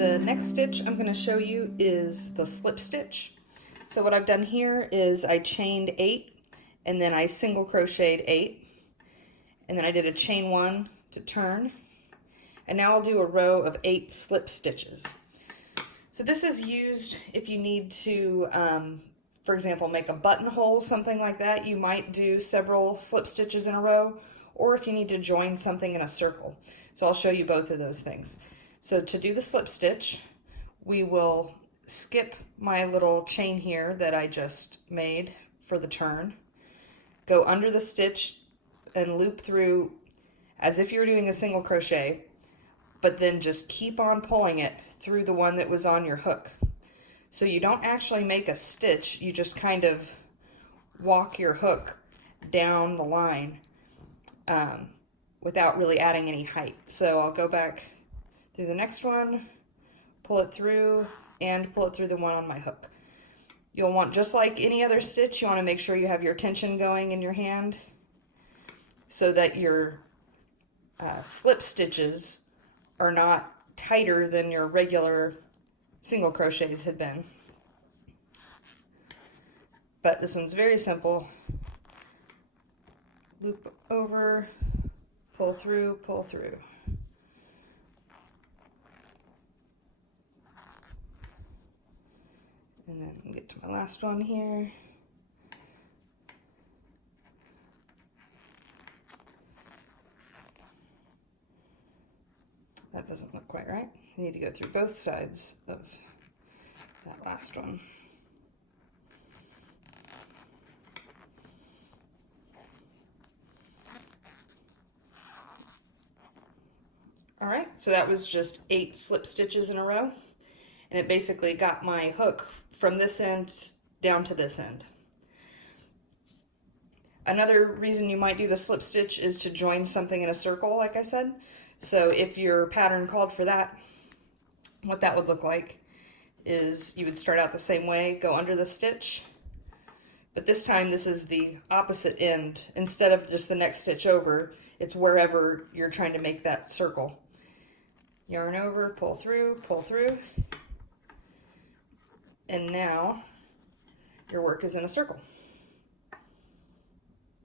The next stitch I'm going to show you is the slip stitch. So what I've done here is I chained 8 and then I single crocheted 8 and then I did a chain 1 to turn, and now I'll do a row of 8 slip stitches. So this is used if you need to, for example, make a buttonhole, something like that. You might do several slip stitches in a row, or if you need to join something in a circle. So I'll show you both of those things. So to do the slip stitch, we will skip my little chain here that I just made for the turn, go under the stitch and loop through as if you're doing a single crochet, but then just keep on pulling it through the one that was on your hook. So you don't actually make a stitch, you just kind of walk your hook down the line without really adding any height. So I'll go back through the next one, pull it through, and pull it through the one on my hook. You'll want, just like any other stitch, you want to make sure you have your tension going in your hand so that your slip stitches are not tighter than your regular single crochets had been. But this one's very simple. Loop over, pull through, pull through. And then get to my last one here. That doesn't look quite right. I need to go through both sides of that last one. All right, so that was just 8 slip stitches in a row, and it basically got my hook from this end down to this end. Another reason you might do the slip stitch is to join something in a circle, like I said. So if your pattern called for that, what that would look like is you would start out the same way, go under the stitch, but this time this is the opposite end. Instead of just the next stitch over, it's wherever you're trying to make that circle. Yarn over, pull through, and now your work is in a circle.